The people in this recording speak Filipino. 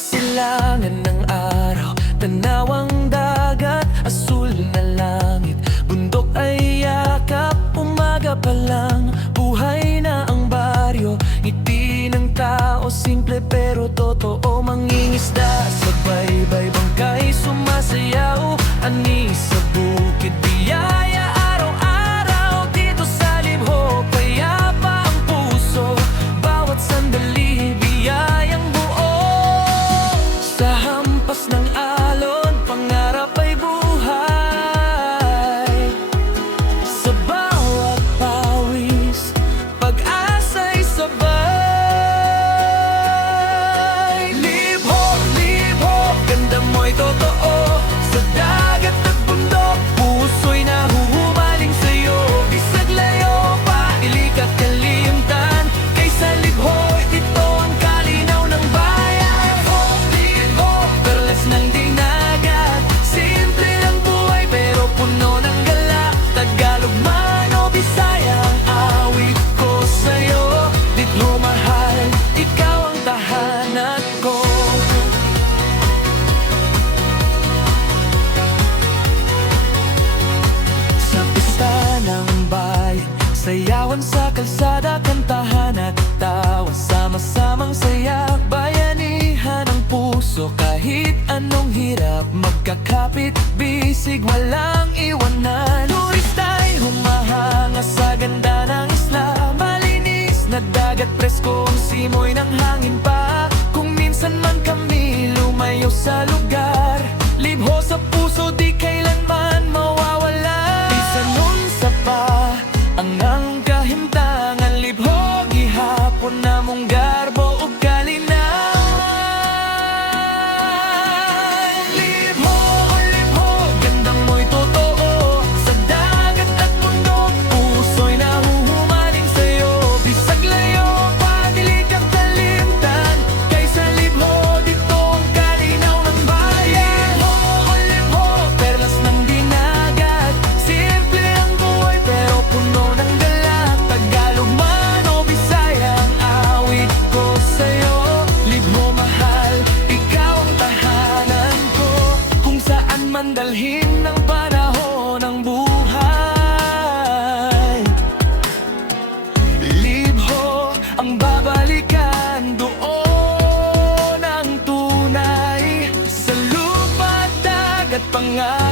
silangan ng araw, tanawang dagat, asul na langit, bundok ay yakap, umaga pa lang, buhay na ang baryo, ngiti ng tao, simple pero totoo, mangingisda sa baybay, bangkay sumasayaw, ani sa bukid, biyaya araw-araw, dito sa libho, payapa ang puso, bawat sandali, biyayang buo. Sa hampas ng alon, pangarap ay buhay. Sa bawat pawis, pag-asa'y sabay. Libho, libho, ganda mo'y totoo. Sa dagat at bundok, puso'y nahuhumaling sa'yo. Bisag layo pa, ilik at kalimtan, kaysa libho, ito ang kalinaw ng bayan. Libho, perlas ng dinagat, simple ang buhay pero puno ng galak. Tagalog man o Bisaya, ang awit ko sa'yo. Libho mahal, ikaw ang tahanan ko. Sa pista ng bayan, sayawan sa kalsada, kantahan at tawa, sama-samang saya, bayanihan ang puso, kahit anong hirap, magkakapit, bisig, walang iwanan. Turista'y humahanga sa ganda ng isla, malinis na dagat, presko ang simoy ng hangin pa. Kung minsan man kami lumayo sa lugar, libho sa puso, di kailanman mawawala. Isa nun sa pa, ang kahimtangan, libho, gihapon na mong garbo o kalinawan. Libho, libho, ganda mo'y totoo. Sa dagat at bundok, puso'y nahuhumaling sa'yo. Bisag layo pa, dilig ang kalimtan, kaysa libho, dito ang kalinaw ng bayan. Libho, perlas ng dinagat, simple ang buhay pero puno ng galak. Tagalog man o Bisaya, ang awit ko sa'yo. Libho mahal, ikaw ang tahanan ko. Kung saan man dalhin ng panahon ng buhay, libho ang babalikan, doon ang tunay. Sa lupa, dagat, pangarap,